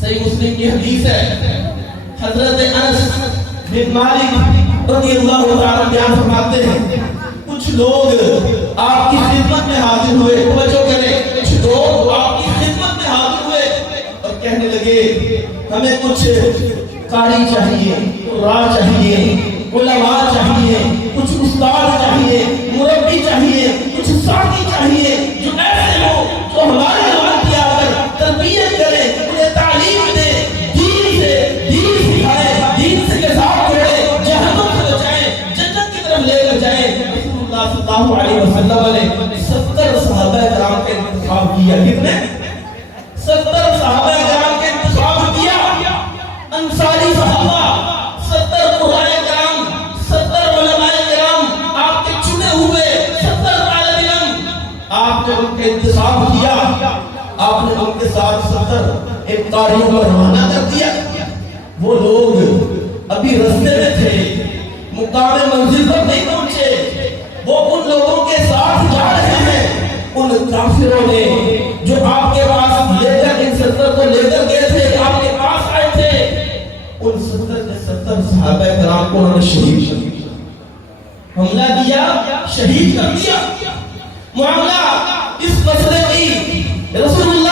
صحیح مسلم کی حدیث ہے، حضرت انس بن مالک رضی اللہ تعالیٰ بیان فرماتے ہیں کچھ لوگ آپ کی خدمت میں حاضر ہوئے، توجہ کریں، کچھ لوگ آپ کی خدمت میں حاضر ہوئے اور کہنے لگے ہمیں کچھ قاری چاہیے، قراء چاہیے، علماء چاہیے، کچھ استاد چاہیے، مربی چاہیے، کچھ ساتھی چاہیے جو ایسے ہو جو ہمارے ہاتھ کی آ کر تربیت کرے، انہیں تعلیم دے، دین سکھائے، دین سے کے ساتھ جوڑے، جہنم سے بچائیں، جنت کی طرف لے کر جائیں۔ رسول اللہ صلی اللہ علیہ وسلم نے 70 صحابہ کرام کا انتخاب کیا۔ کتنے؟ 70 صحابہ کرام کا انتخاب کیا۔ انصاری صحابہ، 70 قرآن کرام، 70 علماء کرام، آپ کے چنے ہوئے 70 طالب علم، آپ نے ان کا انتخاب کیا۔ آپ نے ان کے ساتھ 70 ایک قاریوں کو روانہ کر دیا۔ وہ لوگ ابھی رستے میں تھے، مقام منزل پر نہیں پہنچے، وہ ان لوگوں کے ساتھ جا رہے ہیں۔ ان کافروں نے جو آپ کے پاس لے کر ان 70 کو لے کر گئے تھے، آپ کے پاس آئے تھے، ان 70 کے 70 صحابہ کرام کو انہوں نے شہید کر دیا، حملہ کیا، شہید کر دیا۔ معاملہ اس مسئلے کی رسول اللہ